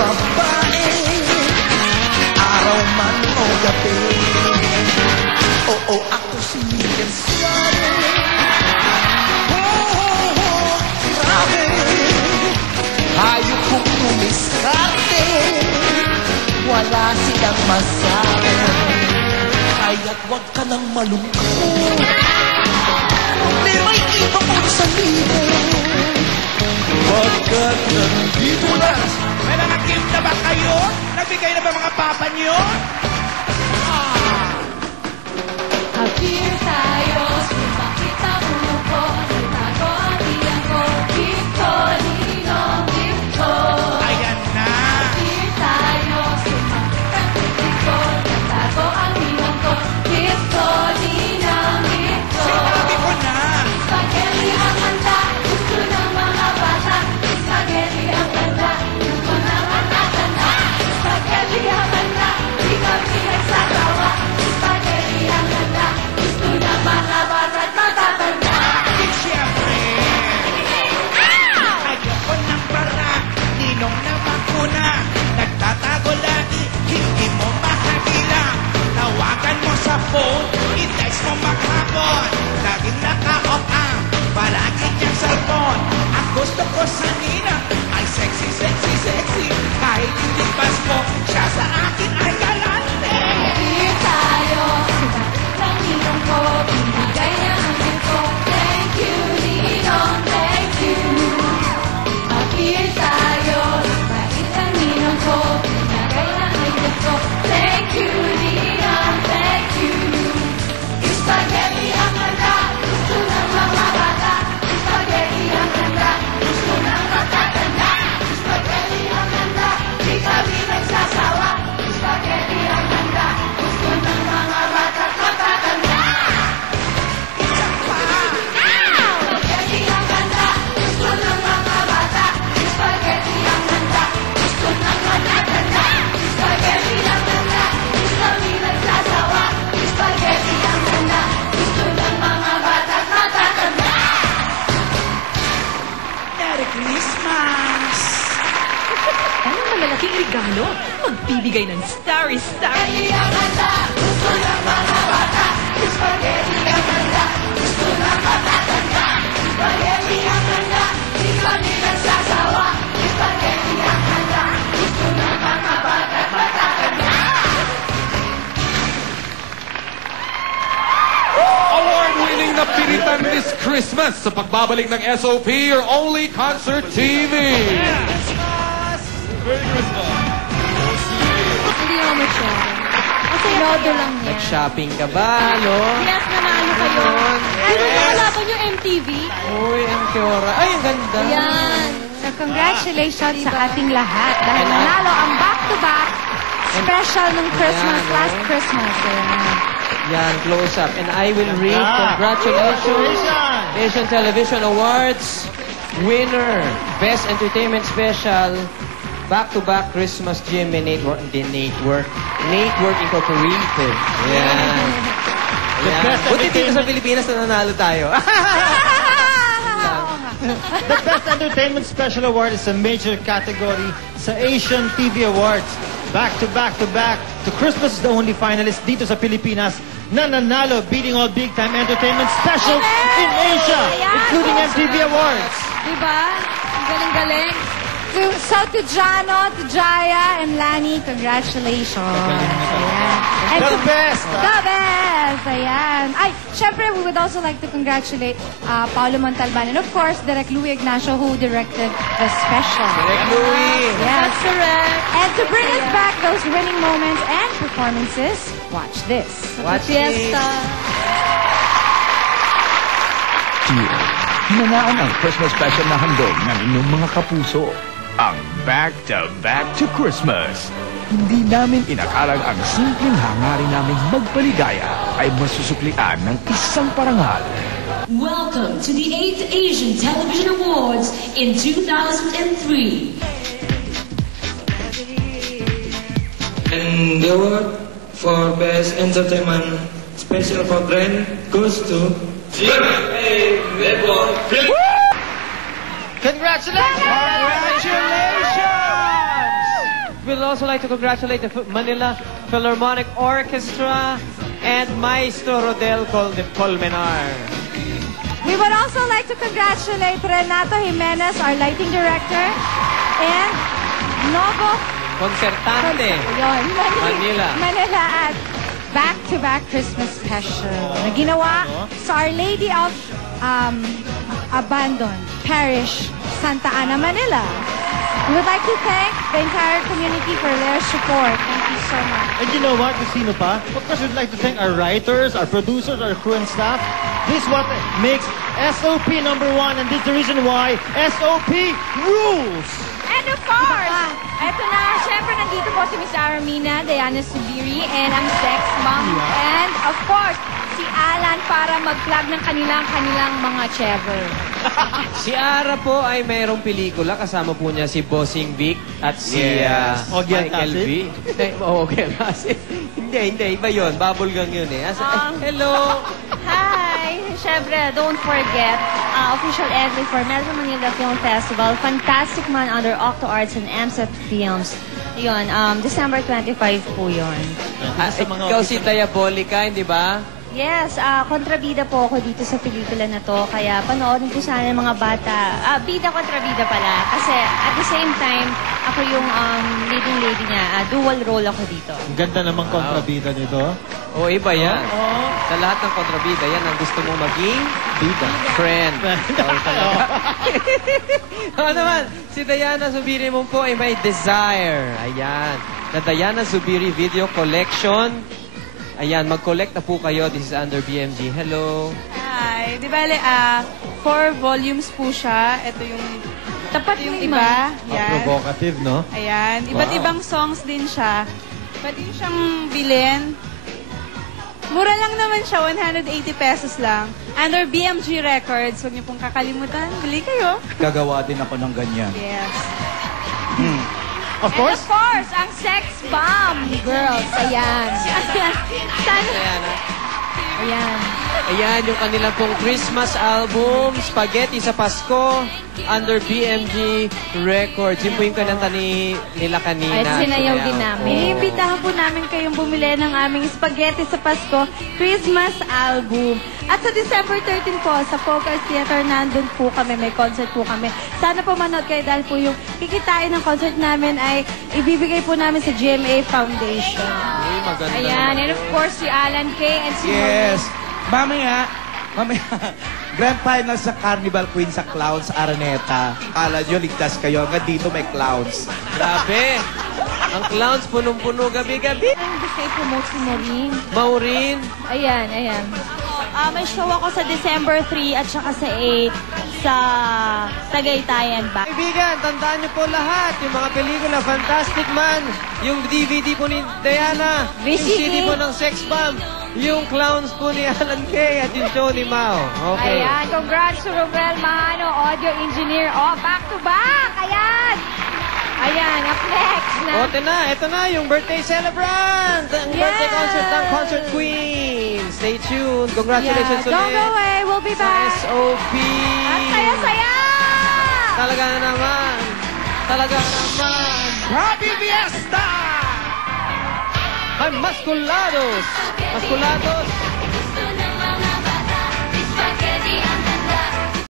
babae, araw man o gabi. Oo, ako si Miguel Suarez. Oh, grabe, hayop kong tumiskarte, wala silang masabi. Kaya't huwag ka nang malungkot, may ibang mo sa libo. Pagkat nandito na. May mga gift na ba kayo? Nagbigay na ba mga papa niyo? Appear tayo, sumakita mo ko, nagtago ang tiyan ko, gift ko, ninong gift ko. Ayan na. Appear tayo, sumakita ang tiyan ko, nagtago ang ninong ko, gift ko, ninong gift ko. Sinabi ko na. Spaghetti ang handa, gusto ng mga bata. Spaghetti ang handa, gusto ng matatanda. Spaghetti ang handa, di kami nagsasawa. Spaghetti ang handa, gusto ng mga bata at matatanda. At siyempre, ayoko ng bara, ninong na bakuna. Nagtatago lagi, hindi mo makakila. Tawagan mo sa phone, i-text mo maghapon. Laging naka-off ang palagi niyang cellphone. Ang gusto ko sa nina ay sexy, sexy, sexy. Kahit hindi Pasko, siya sa akin ay galante. Appear tayo, sumakit ng ninong ko, binigay niya ang gift ko. Thank you, ninong, thank you. Appear tayo, sumakit ng ninong ko, binigay niya ang gift ko. Thank you, ninong, thank you. Spaghetti ang handa, gusto ng mga bata. Spaghetti ang handa, gusto ng matatanda. Spaghetti ang handa, di kami nagsasawa. Spaghetti ang handa, gusto ng mga bata at matatanda. Isa pa. Spaghetti ang handa, gusto ng mga bata. Spaghetti ang handa, gusto ng matatanda. Spaghetti ang handa, di kami nagsasawa. Spaghetti ang handa, gusto ng mga bata at matatanda. Merry Christmas! Anong malalaking regalo? Magbibigay ng starry-starry. Spaghetti ang handa, gusto ng mga bata. Spaghetti ang handa, gusto ng matatanda. Spaghetti ang handa, di kami nagsasawa. Spaghetti ang handa, gusto ng mga bata at matatanda. Award-winning na piritan this Christmas sa pagbabalik ng SOP, your only concert TV. Hindi mo masyado. Kasi nodo lang niya. Nag-shopping ka ba, no? Yes, nanalo kayo. Ay, nakalaban yung MTV. Uy, ang Fiora. Ay, ang ganda. Yan. So, congratulations sa ating lahat dahil nanalo ang back-to-back special ng Christmas, last Christmas. Ayan. Yan, close up. And I will read, congratulations, Asian Television Awards, winner, Best Entertainment Special, back-to-back Christmas GMA Network, Network Incorporated. Yan. Buti dito sa Pilipinas na nanalo tayo. The Best Entertainment Special Award is a major category sa Asian TV Awards. Back to back to back, to Christmas is the only finalist dito sa Pilipinas na nanalo, beating all big-time entertainment specials in Asia, including MTV Awards. Diba? Ang galing-galing. So, to Jano, to Jaya, and Lani, congratulations. Ayan. The best! The best! Ayan. Ay, syempre, we would also like to congratulate Paolo Montalban and, of course, Direk Louie Ignacio, who directed the special. Direk Louie! Yes. That's correct. And to bring us back those winning moments and performances, watch this. Watch this. Hinangaan ang Christmas special na handog ng inyong mga kapuso. Ang Back to Christmas. Hindi namin inakalang ang simpleng hangarin naming magpaligaya ay masusuklian ng isang parangal. Welcome to the 8th Asian Television Awards in 2003. And the award for Best Entertainment Special for Trend goes to GMA Network. Congratulations! Congratulations! also like to congratulate the Manila Philharmonic Orchestra and Maestro Rodel Colmenar. We would also like to congratulate Renato Jimenez, our lighting director, and Novo Concertante. Yun, Manila. Manila at back-to-back Christmas special na ginawa sa Our Lady of Abandon Parish, Santa Ana, Manila. We would like to thank the entire community for their support. Thank you so much. And you know what, Sino pa? Of course, we'd like to thank our writers, our producers, our crew and staff. This is what makes SOP #1, and this is the reason why SOP rules! And of course, eto na, syempre nandito po si Miss Aramina, Diana Subiri, and ang sex mom. And of course, si Alan para mag-plug ng kanilang mga chever. Si Ara po ay mayroong pelikula. Kasama po niya si Bossing Vic at si Michael V. Okay, hindi. Iba yun. Bubblegum yun eh. Hello! Hi! Syempre, don't forget, official entry for Metro Manila Film Festival, Fantastic Man under Octo Arts and MSET Films. Yun, December 25 po yun. Ikaw si Diabolica, hindi ba? Yes, kontrabida po ako dito sa pelikula na to. Kaya panoorin po sana ng mga bata. Bida kontrabida pala. Kasi at the same time, ako yung leading lady niya. Dual role ako dito. Ang ganda namang kontrabida nito. Oo, iba yan. Sa lahat ng kontrabida, yan ang gusto mong maging Bida. friend. Ano naman, si Diana Zubiri mo po ay may desire. Ayan. Na Diana Zubiri Video Collection. Ayan, mag-collect na po kayo. This is under BMG. Hello. Hi. Di bale, 4 volumes po siya. Ito yung Tapat yung mo iba. Provocative, no? Ayan. Iba't ibang songs din siya. Pwede yung siyang bilhin. Mura lang naman siya, 180 pesos lang. Under BMG Records. Huwag niyo pong kakalimutan. Bili kayo. Gagawa din ako ng ganyan. Yes. Of course. And of course, ang sex bomb, girls. Ayan. Ayan. Ayan, yung kanilang pong Christmas album, Spaghetti sa Pasko, under BMG Records. Yun po yung kananta nila kanina. At sinayaw din namin. Iniimbitahan po namin kayong bumili ng aming Spaghetti sa Pasko Christmas album. At sa December 13 po, sa Focus Theater, nandun po kami. May concert po kami. Sana po manood kayo dahil po yung kikitain ng concert namin ay ibibigay po namin sa GMA Foundation. Uy, maganda. Ayan. And of course, si Alan K. and si Yes. Mamaya, grand final sa Carnival Queen sa Clowns Araneta. Kala nyo, ligtas kayo. Hanggang dito may clowns. Grabe. Ang clowns punong-puno gabi-gabi. Ang gusto i-promote si Maureen. Maureen. Ayan. May show ako sa December 3 at saka sa 8 sa Tagaytayan ba. Kaibigan, tandaan niyo po lahat. Yung mga pelikula, Fantastic Man, yung DVD po ni Diana, yung CD po ng Sex Bomb, yung clowns po ni Alan Kay at yung show ni Mao. Okay. Ayan, congrats to Romel Mahano, audio engineer. Back to back. Ayan, up next na. Ito na, yung birthday celebrant! Ang birthday concert ng Concert Queen! Stay tuned! Congratulations ulit! Don't go away, we'll be back! SOP! At saya-saya! Talaga naman! Happy Fiesta! Ay, Masculados!